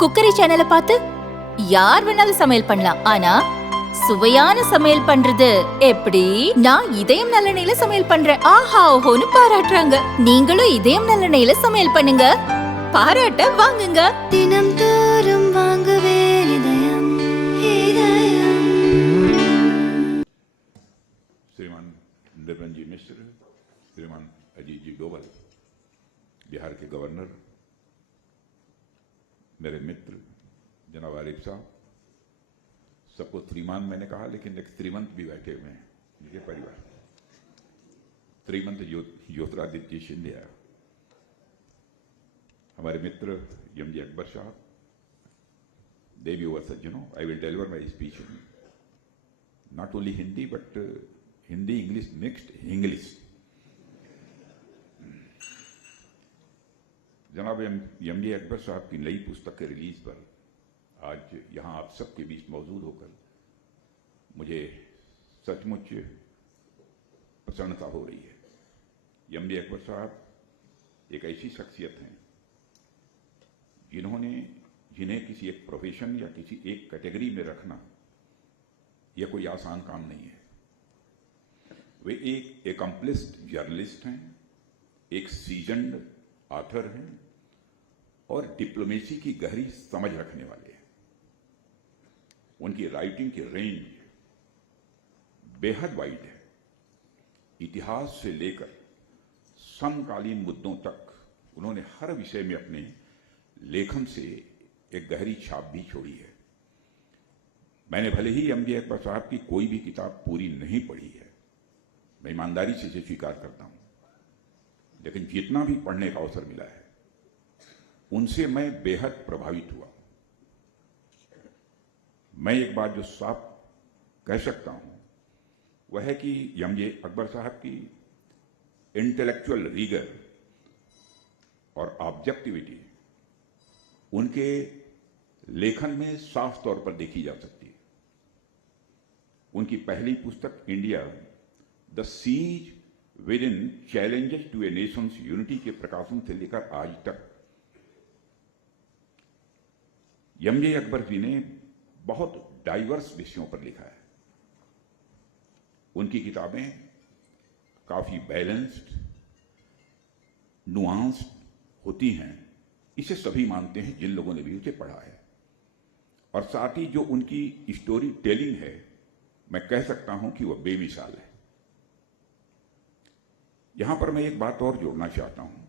Cookery சேனலை பார்த்து யார் வேணாலும் சமையல் பண்ணலாம். ஆனா சுவையான சமையல் பண்றது எப்படி? நான் இதயம் நல்லெண்ணெயில சமையல் பண்றேன். ஆஹா ஓஹோன்னு பாராட்டுறாங்க. நீங்களும் இதயம் நல்லெண்ணெயில சமையல் பண்ணுங்க, பாராட்ட வாங்குங்க. தினம் தோறும் வாங்குவே இதயம் இதயம். श्रीमान निर्मल जी मिश्र, श्रीमान अजीत जी डोवल, बिहार के गवर्नर, मेरे मित्र जनाब आरिफ साहब, सबको श्रीमान मैंने कहा, लेकिन एक श्रीमंत भी बैठे हुए हैं उनके परिवार, श्रीमंत ज्योतिरादित्य सिंधिया, हमारे मित्र एम जी अकबर साहब, देवी व सज्जनों, I will deliver my speech in not only Hindi but Hindi English mixed English. जनाब एम जी अकबर साहब की नई पुस्तक के रिलीज पर आज यहाँ आप सबके बीच मौजूद होकर मुझे सचमुच प्रसन्नता हो रही है। एम जी अकबर साहब एक ऐसी शख्सियत हैं जिन्हें किसी एक प्रोफेशन या किसी एक कैटेगरी में रखना यह कोई आसान काम नहीं है। वे एक एकम्प्लिस्ड जर्नलिस्ट हैं, एक सीजन्ड ऑथर हैं और डिप्लोमेसी की गहरी समझ रखने वाले हैं। उनकी राइटिंग की रेंज बेहद वाइड है। इतिहास से लेकर समकालीन मुद्दों तक उन्होंने हर विषय में अपने लेखन से एक गहरी छाप भी छोड़ी है। मैंने भले ही एम जी अकबर साहब की कोई भी किताब पूरी नहीं पढ़ी है, मैं ईमानदारी से इसे स्वीकार करता हूं, लेकिन जितना भी पढ़ने का अवसर मिला है उनसे मैं बेहद प्रभावित हुआ। मैं एक बात जो साफ कह सकता हूं वह है कि एम जे अकबर साहब की इंटेलेक्चुअल रीगर और ऑब्जेक्टिविटी उनके लेखन में साफ तौर पर देखी जा सकती है। उनकी पहली पुस्तक India the siege within challenges to a nation's unity के प्रकाशन से लेकर आज तक एम जे अकबर जी ने बहुत डाइवर्स विषयों पर लिखा है। उनकी किताबें काफी बैलेंस्ड, नुआंस्ड होती हैं, इसे सभी मानते हैं जिन लोगों ने भी उसे पढ़ा है। और साथ ही जो उनकी स्टोरी टेलिंग है, मैं कह सकता हूं कि वह बेमिसाल है। यहां पर मैं एक बात और जोड़ना चाहता हूं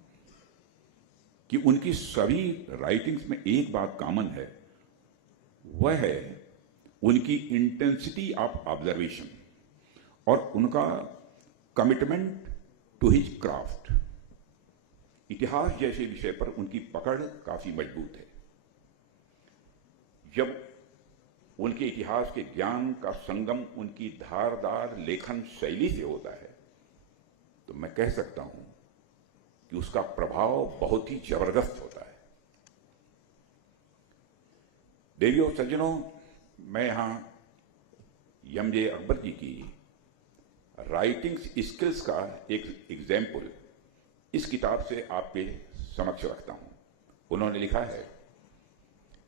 कि उनकी सभी राइटिंग्स में एक बात कॉमन है, वह है उनकी इंटेंसिटी ऑफ ऑब्जर्वेशन और उनका कमिटमेंट टू हिज क्राफ्ट। इतिहास जैसे विषय पर उनकी पकड़ काफी मजबूत है। जब उनके इतिहास के ज्ञान का संगम उनकी धारदार लेखन शैली से होता है तो मैं कह सकता हूं कि उसका प्रभाव बहुत ही जबरदस्त होता है। देवियों सज्जनों, मैं यहां एम जे अकबर जी की राइटिंग स्किल्स का एक एग्जाम्पल इस किताब से आपके समक्ष रखता हूं। उन्होंने लिखा है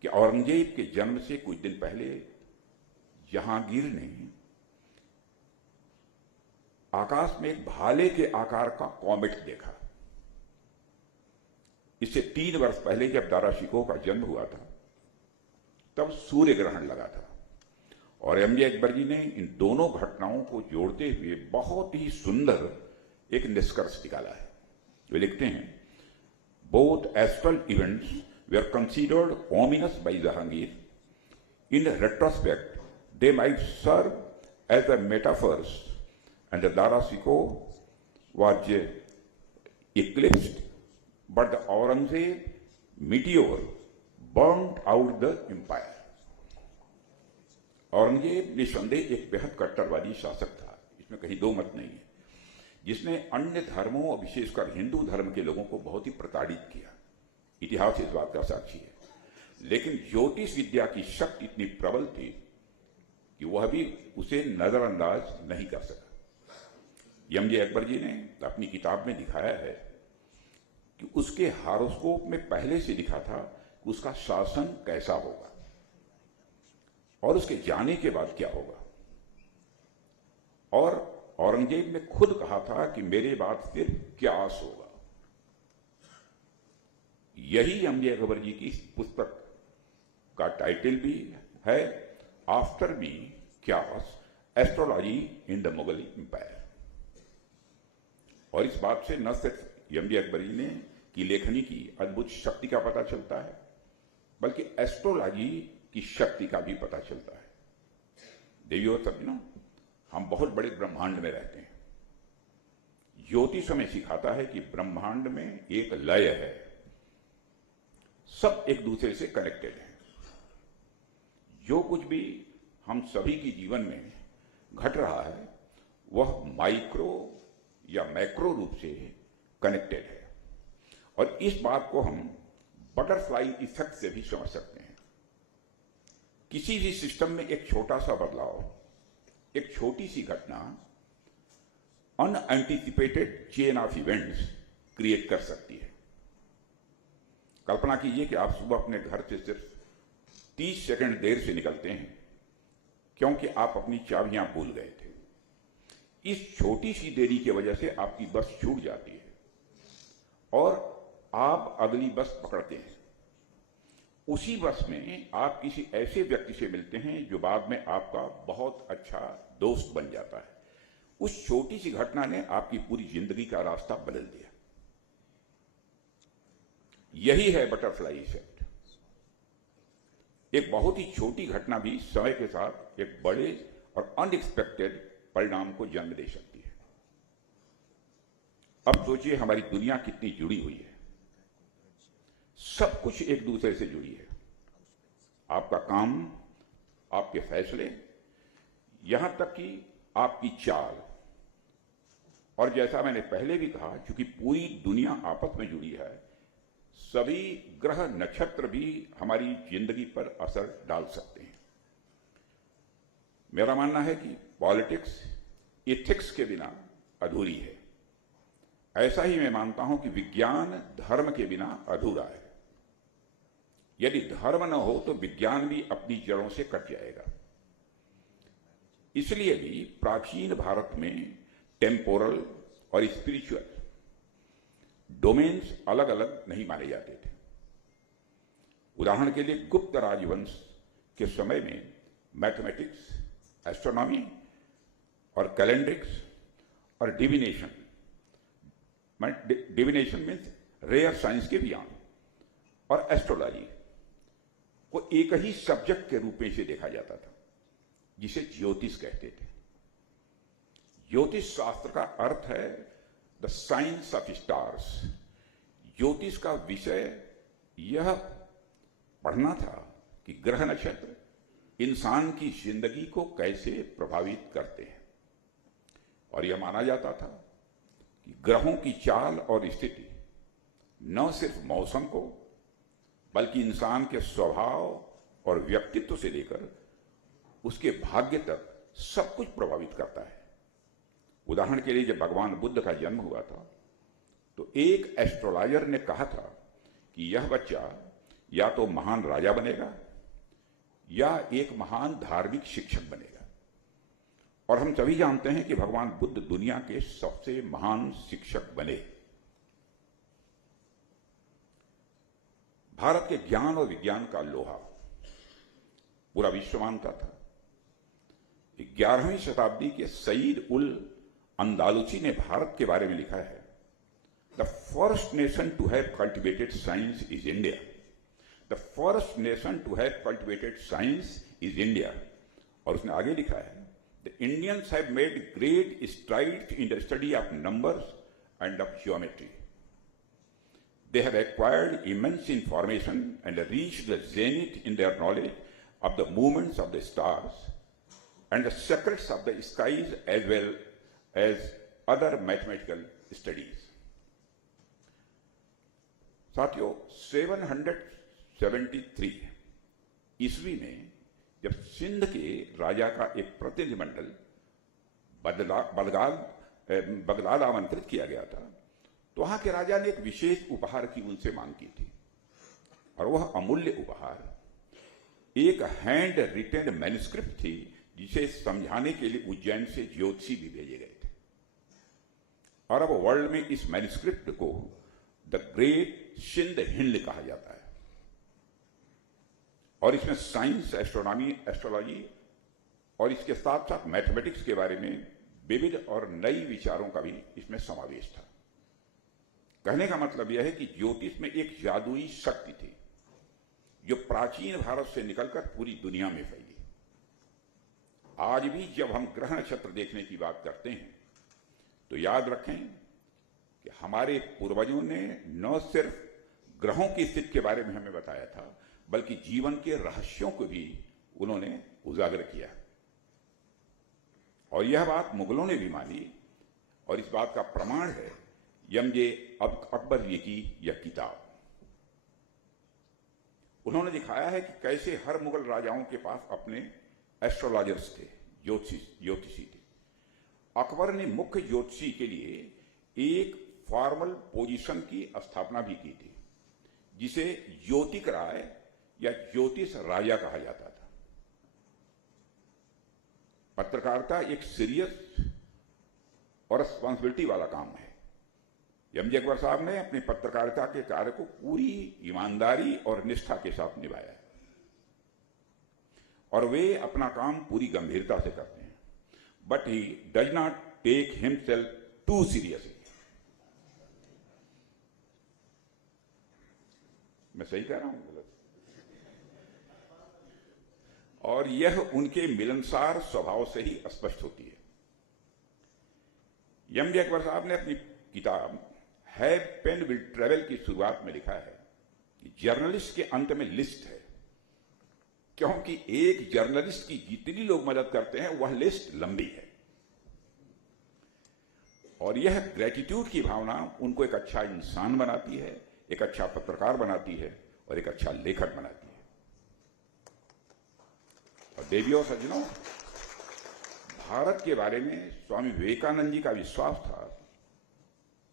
कि औरंगजेब के जन्म से कुछ दिन पहले जहांगीर ने आकाश में एक भाले के आकार का कॉमेट देखा। इससे 3 वर्ष पहले जब दारा शिकोह का जन्म हुआ था तब सूर्य ग्रहण लगा था और एम जे अकबर जी ने इन दोनों घटनाओं को जोड़ते हुए बहुत ही सुंदर एक निष्कर्ष निकाला है। वे लिखते हैं, both astral events were considered ominous by Jahangir. In retrospect, they might serve as a metaphors, and the Dara Shikoh was eclipsed, but the Aurangzeb meteor burnt out the empire. Aurangzeb निसंदेह एक बेहद कट्टरवादी शासक था, इसमें कहीं दो मत नहीं है, जिसने अन्य धर्मों और विशेषकर हिंदू धर्म के लोगों को बहुत ही प्रताड़ित किया। इतिहास इस बात का साक्षी है। लेकिन ज्योतिष विद्या की शक्ति इतनी प्रबल थी कि वह भी उसे नजरअंदाज नहीं कर सका। एम जे अकबर जी ने अपनी किताब में दिखाया है कि उसके हारोस्कोप में पहले से लिखा था कि उसका शासन कैसा होगा और उसके जाने के बाद क्या होगा। और औरंगजेब ने खुद कहा था कि मेरे बाद फिर क्या आस होगा। यही एमजे अकबर जी की इस पुस्तक का टाइटल भी है, after me chaos, astrology in the Mughal empire. और इस बात से न सिर्फ एमजे अकबर जी ने की लेखनी की अद्भुत शक्ति का पता चलता है, बल्कि एस्ट्रोलॉजी की शक्ति का भी पता चलता है। देवियों और सज्जनों, हम बहुत बड़े ब्रह्मांड में रहते हैं। ज्योतिष हमें सिखाता है कि ब्रह्मांड में एक लय है, सब एक दूसरे से कनेक्टेड है। जो कुछ भी हम सभी के जीवन में घट रहा है वह माइक्रो या मैक्रो रूप से कनेक्टेड है। और इस बात को हम बटरफ्लाई इफेक्ट से भी समझ सकते हैं। किसी भी सिस्टम में एक छोटा सा बदलाव, एक छोटी सी घटना unanticipated chain of events create कर सकती है। कल्पना कीजिए कि आप सुबह अपने घर से सिर्फ 30 सेकंड देर से निकलते हैं क्योंकि आप अपनी चाबियां भूल गए थे। इस छोटी सी देरी की वजह से आपकी बस छूट जाती है और आप अगली बस पकड़ते हैं। उसी बस में आप किसी ऐसे व्यक्ति से मिलते हैं जो बाद में आपका बहुत अच्छा दोस्त बन जाता है। उस छोटी सी घटना ने आपकी पूरी जिंदगी का रास्ता बदल दिया। यही है बटरफ्लाई इफेक्ट। एक बहुत ही छोटी घटना भी समय के साथ एक बड़े और अनएक्सपेक्टेड परिणाम को जन्म दे सकती है। अब सोचिए हमारी दुनिया कितनी जुड़ी हुई है। सब कुछ एक दूसरे से जुड़ी है। आपका काम, आपके फैसले, यहां तक कि आपकी चाल। और जैसा मैंने पहले भी कहा, क्योंकि पूरी दुनिया आपस में जुड़ी है, सभी ग्रह नक्षत्र भी हमारी जिंदगी पर असर डाल सकते हैं। मेरा मानना है कि पॉलिटिक्स एथिक्स के बिना अधूरी है। ऐसा ही मैं मानता हूं कि विज्ञान धर्म के बिना अधूरा है। यदि धर्म न हो तो विज्ञान भी अपनी जड़ों से कट जाएगा। इसलिए भी प्राचीन भारत में टेम्पोरल और स्पिरिचुअल डोमेन्स अलग अलग नहीं माने जाते थे। उदाहरण के लिए गुप्त राजवंश के समय में मैथमेटिक्स, एस्ट्रोनॉमी और कैलेंड्रिक्स और डिविनेशन मीन्स रेयर साइंस के ज्ञान और एस्ट्रोलॉजी को एक ही सब्जेक्ट के रूप में इसे देखा जाता था, जिसे ज्योतिष कहते थे। ज्योतिष शास्त्र का अर्थ है द साइंस ऑफ स्टार्स। ज्योतिष का विषय यह पढ़ना था कि ग्रह नक्षत्र इंसान की जिंदगी को कैसे प्रभावित करते हैं। और यह माना जाता था कि ग्रहों की चाल और स्थिति न सिर्फ मौसम को बल्कि इंसान के स्वभाव और व्यक्तित्व से लेकर उसके भाग्य तक सब कुछ प्रभावित करता है। उदाहरण के लिए जब भगवान बुद्ध का जन्म हुआ था तो एक एस्ट्रोलॉजर ने कहा था कि यह बच्चा या तो महान राजा बनेगा या एक महान धार्मिक शिक्षक बनेगा। और हम सभी जानते हैं कि भगवान बुद्ध दुनिया के सबसे महान शिक्षक बने। भारत के ज्ञान और विज्ञान का लोहा पूरा विश्व मानता था। 11वीं शताब्दी के सईद उल अंदालुसी ने भारत के बारे में लिखा है, the first nation to have cultivated science is India. The first nation to have cultivated science is India. और उसने आगे लिखा है, the Indians have made great strides in the study of numbers and of geometry. They have acquired immense information and reached the zenith in their knowledge of the movements of the stars and the secrets of the skies as well as other mathematical studies. साथियों, 773 ईस्वी में जब सिंध के राजा का एक प्रतिनिधिमंडल Baghdad आमंत्रित किया गया था तो वहां के राजा ने एक विशेष उपहार की उनसे मांग की थी। और वह अमूल्य उपहार एक हैंड रिटेन मैन्युस्क्रिप्ट थी, जिसे समझाने के लिए उज्जैन से ज्योतिषी भी भेजे गए थे। और अब वर्ल्ड में इस मैन्युस्क्रिप्ट को द ग्रेट सिंध हिंद कहा जाता है। और इसमें साइंस, एस्ट्रोनॉमी, एस्ट्रोलॉजी और इसके साथ साथ मैथमेटिक्स के बारे में विविध और नई विचारों का भी इसमें समावेश था। कहने का मतलब यह है कि ज्योतिष में एक जादुई शक्ति थी जो प्राचीन भारत से निकलकर पूरी दुनिया में फैली। आज भी जब हम ग्रह नक्षत्र देखने की बात करते हैं तो याद रखें कि हमारे पूर्वजों ने न सिर्फ ग्रहों की स्थिति के बारे में हमें बताया था, बल्कि जीवन के रहस्यों को भी उन्होंने उजागर किया। और यह बात मुगलों ने भी मानी, और इस बात का प्रमाण है यमजे अकबर जी की यह किताब। उन्होंने दिखाया है कि कैसे हर मुगल राजाओं के पास अपने एस्ट्रोलॉजर्स थे, ज्योतिषी थे। अकबर ने मुख्य ज्योतिषी के लिए एक फॉर्मल पोजीशन की स्थापना भी की थी, जिसे ज्योतिक राय या ज्योतिष राजा कहा जाता था। पत्रकारिता एक सीरियस और रिस्पॉन्सिबिलिटी वाला काम है। यमजे अकबर साहब ने अपनी पत्रकारिता के कार्य को पूरी ईमानदारी और निष्ठा के साथ निभाया है, और वे अपना काम पूरी गंभीरता से करते हैं। But he does not take himself too seriously. मैं सही कह रहा हूं गलत? और यह उनके मिलनसार स्वभाव से ही स्पष्ट होती है। यमजे अकबर साहब ने अपनी किताब है पेन विल ट्रेवल की शुरुआत में लिखा है कि जर्नलिस्ट के अंत में लिस्ट है, क्योंकि एक जर्नलिस्ट की जितनी लोग मदद करते हैं वह लिस्ट लंबी है। और यह ग्रेटिट्यूड की भावना उनको एक अच्छा इंसान बनाती है, एक अच्छा पत्रकार बनाती है और एक अच्छा लेखक बनाती है। और देवियों और सज्जनों, भारत के बारे में स्वामी विवेकानंद जी का विश्वास था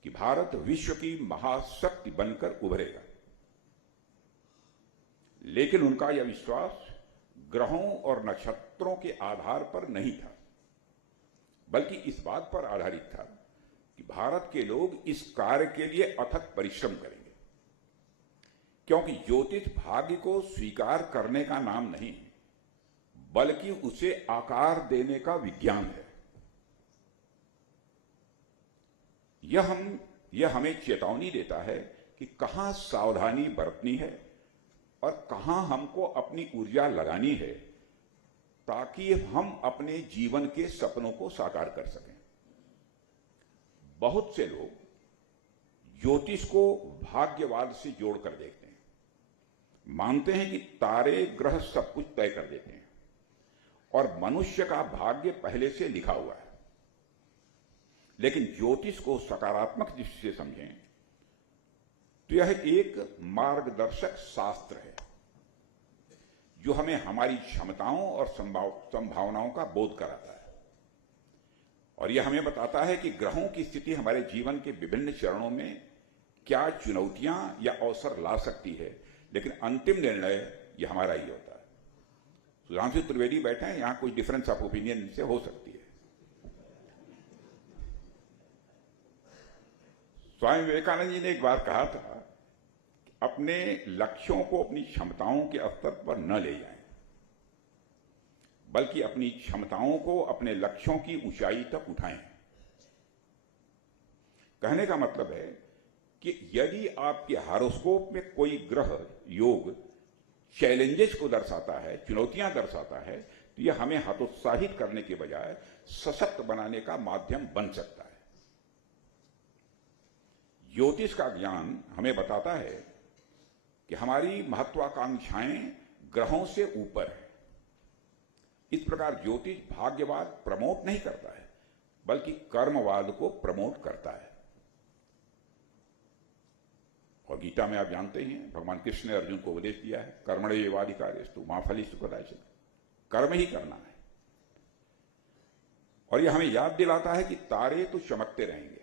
कि भारत विश्व की महाशक्ति बनकर उभरेगा। लेकिन उनका यह विश्वास ग्रहों और नक्षत्रों के आधार पर नहीं था, बल्कि इस बात पर आधारित था कि भारत के लोग इस कार्य के लिए अथक परिश्रम करेंगे। क्योंकि ज्योतिष भाग्य को स्वीकार करने का नाम नहीं, बल्कि उसे आकार देने का विज्ञान है। यह हमें चेतावनी देता है कि कहां सावधानी बरतनी है और कहां हमको अपनी ऊर्जा लगानी है, ताकि हम अपने जीवन के सपनों को साकार कर सकें। बहुत से लोग ज्योतिष को भाग्यवाद से जोड़कर देखते हैं, मानते हैं कि तारे ग्रह सब कुछ तय कर देते हैं और मनुष्य का भाग्य पहले से लिखा हुआ है। लेकिन ज्योतिष को सकारात्मक दृष्टि से समझें तो यह एक मार्गदर्शक शास्त्र है जो हमें हमारी क्षमताओं और संभावनाओं का बोध कराता है। और यह हमें बताता है कि ग्रहों की स्थिति हमारे जीवन के विभिन्न चरणों में क्या चुनौतियां या अवसर ला सकती है, लेकिन अंतिम निर्णय यह हमारा ही होता है। सुधांशु त्रिवेदी बैठे हैं, यहां कुछ डिफरेंस ऑफ ओपिनियन से हो सकती है। स्वामी विवेकानंद जी ने एक बार कहा था कि अपने लक्ष्यों को अपनी क्षमताओं के स्तर पर न ले जाएं, बल्कि अपनी क्षमताओं को अपने लक्ष्यों की ऊंचाई तक उठाएं। कहने का मतलब है कि यदि आपके हॉरोस्कोप में कोई ग्रह योग चैलेंजेस को दर्शाता है, चुनौतियां दर्शाता है, तो यह हमें हतोत्साहित करने के बजाय सशक्त बनाने का माध्यम बन सकता है। ज्योतिष का ज्ञान हमें बताता है कि हमारी महत्वाकांक्षाएं ग्रहों से ऊपर है। इस प्रकार ज्योतिष भाग्यवाद प्रमोट नहीं करता है, बल्कि कर्मवाद को प्रमोट करता है। और गीता में आप जानते हैं भगवान कृष्ण ने अर्जुन को उपदेश दिया है, कर्मण्येवाधिकारस्तु मा फलेषु कदाचन, कर्म ही करना है। और यह हमें याद दिलाता है कि तारे तो चमकते रहेंगे,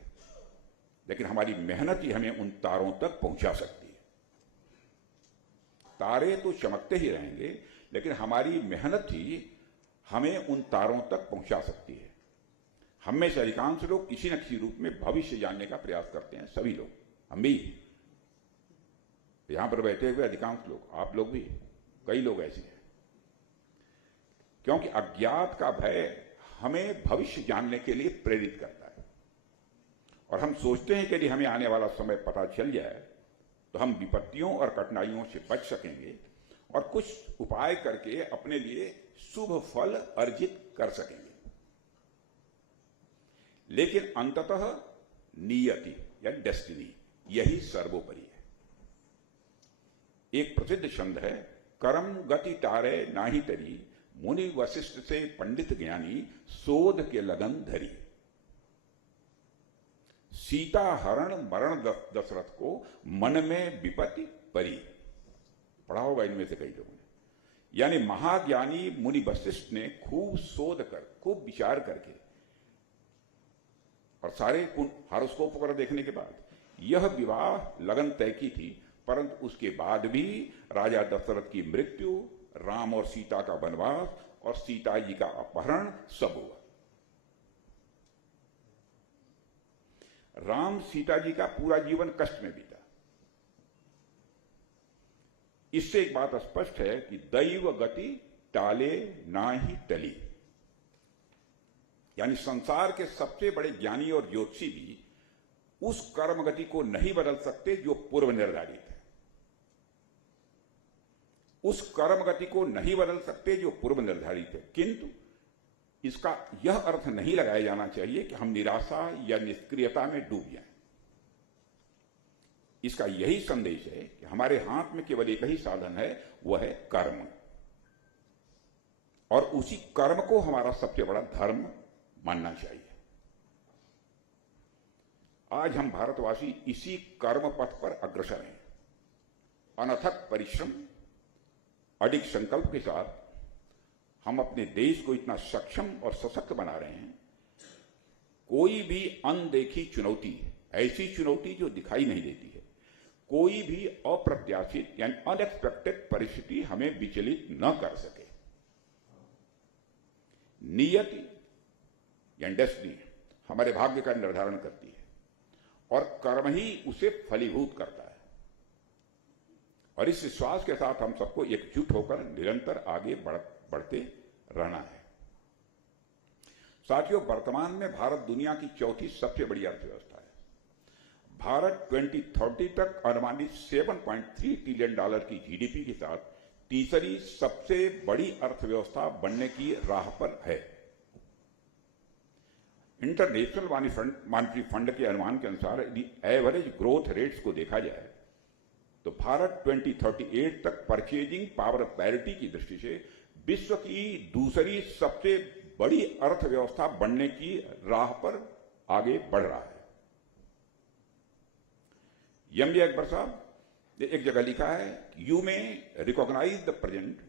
लेकिन हमारी मेहनत ही हमें उन तारों तक पहुंचा सकती है। तारे तो चमकते ही रहेंगे, लेकिन हमारी मेहनत ही हमें उन तारों तक पहुंचा सकती है। हम में से अधिकांश लोग किसी न किसी रूप में भविष्य जानने का प्रयास करते हैं, सभी लोग, हम भी, यहां पर बैठे हुए अधिकांश लोग, आप लोग भी, कई लोग ऐसे हैं, क्योंकि अज्ञात का भय हमें भविष्य जानने के लिए प्रेरित करता है। और हम सोचते हैं कि यदि हमें आने वाला समय पता चल जाए तो हम विपत्तियों और कठिनाइयों से बच सकेंगे और कुछ उपाय करके अपने लिए शुभ फल अर्जित कर सकेंगे। लेकिन अंततः नियति या डेस्टिनी यही सर्वोपरि है। एक प्रसिद्ध छंद है, कर्म गति टारे नाही तरी, मुनि वशिष्ठ से पंडित ज्ञानी, शोध के लगन धरी। सीता हरण मरण दशरथ को, मन में विपत्ति परी। पढ़ा होगा इनमें से कई लोगों ने। यानी महाज्ञानी मुनि वशिष्ठ ने खूब शोध कर, खूब विचार करके और सारे हॉरोस्कोप वगैरह देखने के बाद यह विवाह लगन तय की थी, परंतु उसके बाद भी राजा दशरथ की मृत्यु, राम और सीता का वनवास और सीता जी का अपहरण सब हुआ। राम सीता जी का पूरा जीवन कष्ट में बीता। इससे एक बात स्पष्ट है कि दैव गति टाले ना ही टली। यानी संसार के सबसे बड़े ज्ञानी और ज्योतिषी भी उस कर्म गति को नहीं बदल सकते जो पूर्व निर्धारित है। उस कर्म गति को नहीं बदल सकते जो पूर्व निर्धारित है। किंतु इसका यह अर्थ नहीं लगाया जाना चाहिए कि हम निराशा या निष्क्रियता में डूब जाएं। इसका यही संदेश है कि हमारे हाथ में केवल एक ही साधन है, वह है कर्म, और उसी कर्म को हमारा सबसे बड़ा धर्म मानना चाहिए। आज हम भारतवासी इसी कर्म पथ पर अग्रसर हैं। अनथक परिश्रम, अडिग संकल्प के साथ हम अपने देश को इतना सक्षम और सशक्त बना रहे हैं। कोई भी अनदेखी चुनौती, ऐसी चुनौती जो दिखाई नहीं देती है, कोई भी अप्रत्याशित यानी अनएक्सपेक्टेड परिस्थिति हमें विचलित न कर सके। नियति या डेस्टिनी हमारे भाग्य का निर्धारण करती है और कर्म ही उसे फलीभूत करता है। और इस विश्वास के साथ हम सबको एकजुट होकर निरंतर आगे बढ़ते रहना है। साथियों, वर्तमान में भारत दुनिया की चौथी सबसे बड़ी अर्थव्यवस्था है। भारत 2030 तक अनुमानित $7.3 ट्रिलियन की जीडीपी के साथ तीसरी सबसे बड़ी अर्थव्यवस्था बनने की राह पर है। इंटरनेशनल मॉनिटरी फंड के अनुमान के अनुसार यदि एवरेज ग्रोथ रेट्स को देखा जाए तो भारत 2038 तक परचेजिंग पावर पैरिटी की दृष्टि से विश्व की दूसरी सबसे बड़ी अर्थव्यवस्था बनने की राह पर आगे बढ़ रहा है। एमजे अकबर साहब ने एक जगह लिखा है, you may recognise the present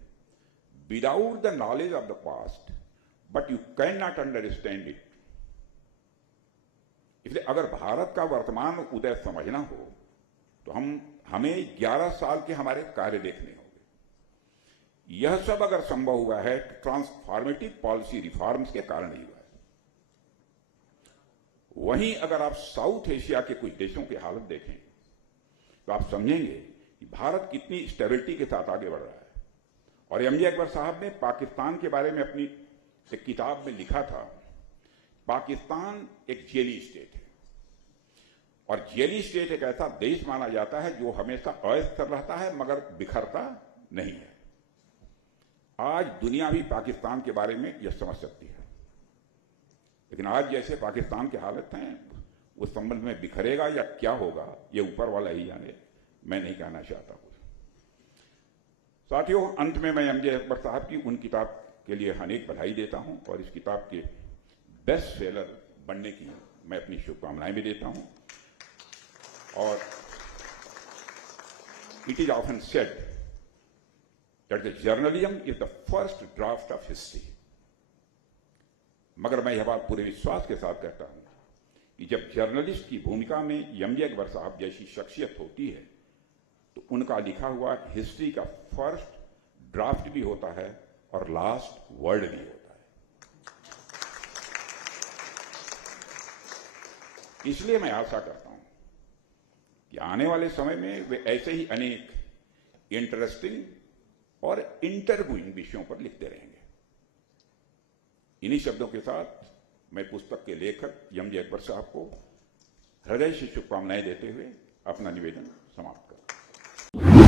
without the knowledge of the past, but you can not understand it. इसलिए अगर भारत का वर्तमान उदय समझना हो तो हमें 11 साल के हमारे कार्य देखने होंगे। यह सब अगर संभव हुआ है तो ट्रांसफॉर्मेटिव पॉलिसी रिफॉर्म्स के कारण ही हुआ है। वहीं अगर आप साउथ एशिया के कुछ देशों की हालत देखें तो आप समझेंगे कि भारत कितनी स्टेबिलिटी के साथ आगे बढ़ रहा है। और एमजे अकबर साहब ने पाकिस्तान के बारे में अपनी एक किताब में लिखा था, पाकिस्तान एक जेली स्टेट है और जेली स्टेट एक ऐसा देश माना जाता है जो हमेशा अस्थिर रहता है मगर बिखरता नहीं है। आज दुनिया भी पाकिस्तान के बारे में यह समझ सकती है, लेकिन आज जैसे पाकिस्तान की हालत है उस संबंध में बिखरेगा या क्या होगा ये ऊपर वाला ही जाने, मैं नहीं कहना चाहता कुछ। साथियों, अंत में मैं एमजे अकबर साहब की उन किताब के लिए अनेक बधाई देता हूं और इस किताब के बेस्ट सेलर बनने की मैं अपनी शुभकामनाएं भी देता हूं। और it is often said that the journalism is the first draft of history. मगर मैं यह बात पूरे विश्वास के साथ कहता हूं कि जब जर्नलिस्ट की भूमिका में एमजे अकबर साहब जैसी शख्सियत होती है तो उनका लिखा हुआ हिस्ट्री का फर्स्ट ड्राफ्ट भी होता है और लास्ट वर्ड भी होता है। इसलिए मैं आशा करता हूं कि आने वाले समय में वे ऐसे ही अनेक इंटरेस्टिंग और इंटरव्यूइंग विषयों पर लिखते रहेंगे। इन्हीं शब्दों के साथ मैं पुस्तक के लेखक यमजी अकबर साहब को हृदय से शुभकामनाएं देते हुए अपना निवेदन समाप्त करता हूं।